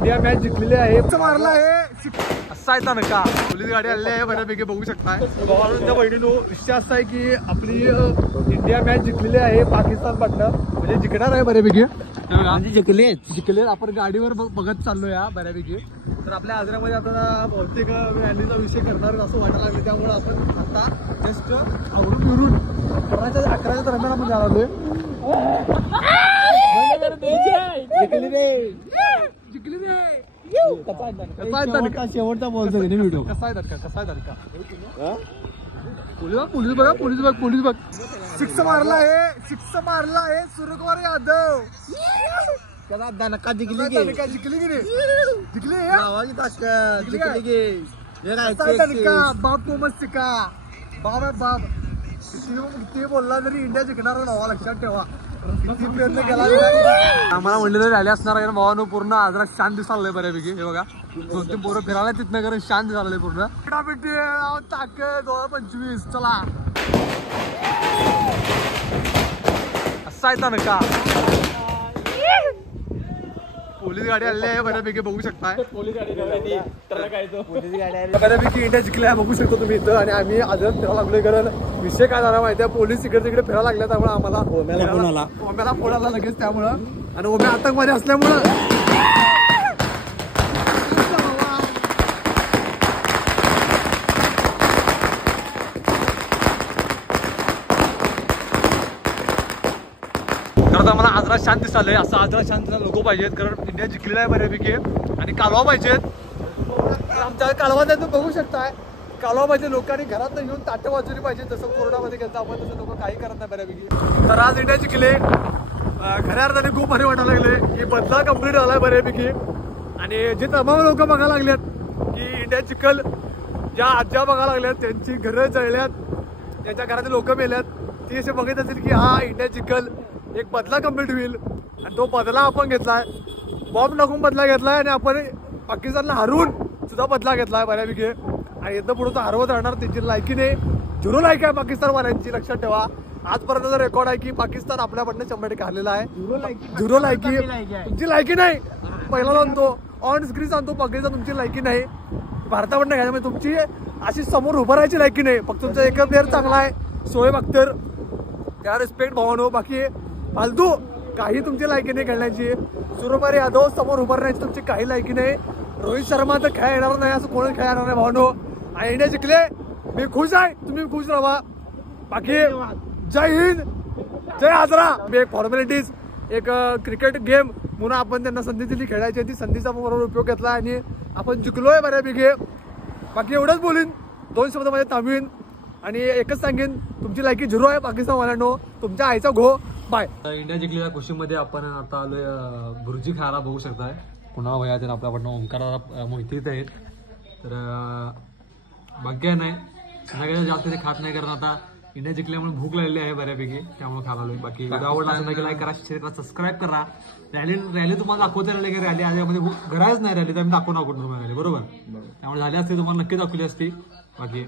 India match जिंकलेली आहे. मारला आहे असा आहे ना का पोलीस गाडी आलेली आहे बऱ्यापैकी बघू शकताय. त्या बहिणीनो विषय असा आहे की आपली इंडिया मॅच जिंकलेली आहे पाकिस्तान पाटणं म्हणजे जिंकणार आहे बऱ्यापैकी. म्हणजे जिंकले आपण गाडीवर बघत चाललोय बऱ्यापैकी. तर आपल्या आजऱ्यामध्ये आता बहुतेक रॅलीचा विषय करणार असं वाटायला लागले. त्यामुळे आपण आता जस्ट आवरून फिरून 11च्या दरम्यान आपण आलोय. शेवटचा बोलतो व्हिडिओ कसा आहे दरका पोलीस बघा पोलीस बघ. सिक्स मारला आहे सूर्यकुमार यादव. जिंकली बाप मोहम्मद सिका बाप आहे बाप. किती बोलला तरी इंडिया जिंकणार नावा लक्षात ठेवा. किती प्रयत्न केला आम्हाला म्हणलेलं रॅली असणार आहे भावानो. पूर्ण आजरा शांत दिसायला बऱ्यापैकी. हे बघा 2-3 पोरं फिरायला तिथनं कारण शांत झालेलं पूर्ण. ताकद 2025 चला असा आहे ना का पोलीस गाडी आलेली आहे बऱ्यापैकी बघू शकताय. बऱ्यापैकी इंडिया जिंकल्या बघू शकतो तुम्ही इथं. आणि आम्ही आजच फिरायला लागलोय कारण विषय काय झाला माहिती आहे. पोलीस इकडे तिकडे फिरायला लागल्या त्यामुळे आम्हाला ओम्याला फोन आला लगेच. त्यामुळं आणि ओम्या आतंकवादी असल्यामुळं मला आजरा शांत दिसालंय. असं आजरा शांत लोक पाहिजेत कारण इंडिया जिंकलेला आहे बऱ्यापैकी. आणि कालवा पाहिजेत. आमच्या कालवा तुम्ही बघू शकताय. कालवा पाहिजे लोकांनी घरात घेऊन ताटं वाजवली पाहिजे. जसं कोरोनामध्ये घेतलं आपण तसं लोक काही करत नाही बऱ्यापैकी. तर आज इंडिया जिंकले. खऱ्या अर्थाने खूप भारी वाटायला लागले की बदला कंप्लीट झालाय बऱ्यापैकी. आणि जे तमाम लोक बघायला लागलेत की इंडिया जिंकल. ज्या आज्या बघायला लागल्यात त्यांची घरं जळल्यात, त्यांच्या घरातले लोक मेल्यात. ती असे बघत असेल की हा इंडिया जिंकल, एक बदला कंप्लीट होईल. आणि तो बदला आपण घेतलाय. बॉम्ब टाकून बदला घेतलाय आणि आपण पाकिस्तानला हरवून सुद्धा बदला घेतलाय बऱ्यापैकी. आणि इथं पुढे तर हरवत राहणार. त्यांची लायकी नाही. 0 लायकी आहे पाकिस्तानवाल्यांची लक्षात ठेवा. आजपर्यंतचा रेकॉर्ड आहे की पाकिस्तान आपल्याकडनं 100% हरलेला आहे. 0 लायकी तुमची लायकी नाही. पहिला सांगतो ऑन स्क्रीन सांगतो पाकिस्तान तुमची लायकी नाही. भारताकडनं घ्यायला म्हणजे तुमची अशी समोर उभं राहायची लायकी नाही. फक्त तुमचा एकच प्लेअर चांगला आहे शोएब अख्तर. त्या रिस्पेक्ट भावानो. बाकी फालतू काही तुमची लायकी नाही खेळण्याची. सूर्यकुमार यादव समोर उभं राहण्याची तुमची काही लायकी नाही. रोहित शर्मा तर खेळ येणार नाही असं कोणी खेळ येणार नाही भावानो. आणि इंडिया जिंकले मी खुश आहे. तुम्ही खुश राहा. बाकी जय हिंद जय आजरा. एक फॉर्मॅलिटीज एक क्रिकेट गेम म्हणून आपण त्यांना संधी दिली खेळायची. ती संधीचा बरोबर उपयोग घेतला आणि आपण जिंकलोय बऱ्यापैकी. बाकी एवढंच बोलीन 2 शब्दामध्ये थांबवीन आणि एकच सांगेन तुमची लायकी 0 आहे पाकिस्तानवाल्यांनो. तुमच्या आईचा घो बाय. इंडिया जिंकलेल्या खुशीमध्ये आपण आता आलोय भुर्जी खायला बघू शकताय. पुन्हा वया आपल्याकडनं ओंकाराला मोहितीत आहेत. तर भाग्य नाही सगळ्यात जास्त ते खात नाही कारण आता इंडिया जिंकल्यामुळे भूक लागलेली आहे बऱ्यापैकी. त्यामुळे खायला आलोय. बाकी व्हिडिओ आवडला असेल तर लाईक करा, शेअर करा, सबस्क्राईब करा. रॅली तुम्हाला दाखवता राहिले की रॅली आल्यामध्ये गरज नाही रॅली तर आम्ही दाखवून तुम्हाला रॅली बरोबर. त्यामुळे झाली असते तुम्हाला नक्की दाखवली असती. बाकी